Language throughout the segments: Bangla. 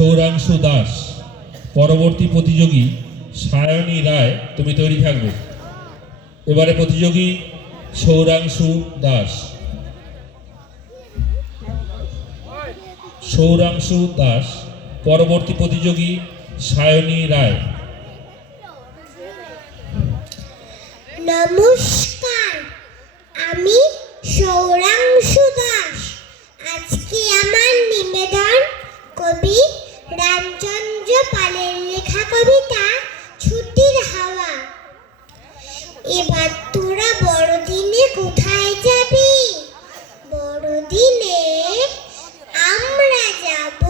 সৌরাংশু দাস। পরবর্তী প্রতিযোগী সায়নী রায়, তুমি তৈরি থাকবে। এবারে প্রতিযোগী সৌরাংশু দাস। সৌরাংশু দাস, পরবর্তী প্রতিযোগী সায়নী রায়। নমস্কার, আমি সৌরাংশু রামচন্দ্র পালের লেখা কবিতা ছুটির হাওয়া। এবার তোরা বড়দিনে কোথায় যাবি? বড়দিনে আমরা যাব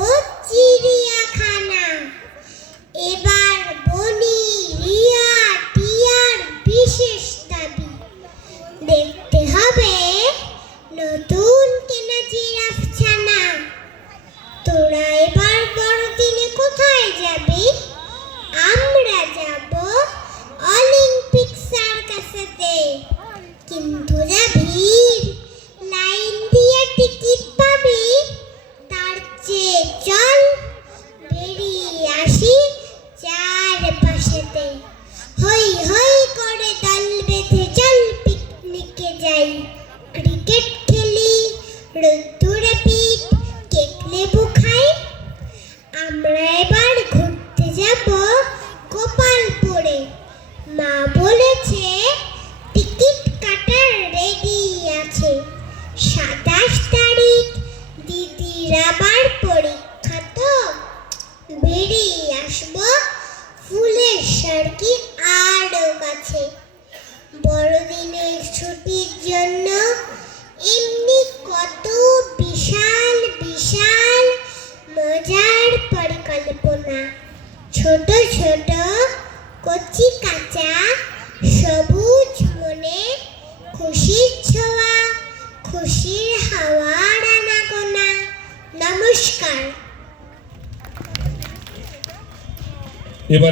চিড়িয়াখানা। এবার বনি রিয়া টিয়ার বিশেষ দাবি। দেখতে চল বেরিয়ে আসি চার পাশেতে হই হই করে দল বেঁধে চল পিকনিকে যাই। ক্রিকেট খেলি, রোদ্দুরে কেক লেবু খাই। আমরা এবার ঘুরতে যাব গোপালপুরে। মা বলেছে, টিকিট কাটার রেডি আছে। সাতাশ ফুলের সার্কি আরও কাছে। বড়দিনের ছুটির জন্য এমনি কত বিশাল বিশাল মজার পরিকল্পনা। ছোট ছোট কচি কাঁচা, সবুজ মনে খুশির ছোঁয়া, খুশির হাওয়ার আনাগোনা। নমস্কার। এবারে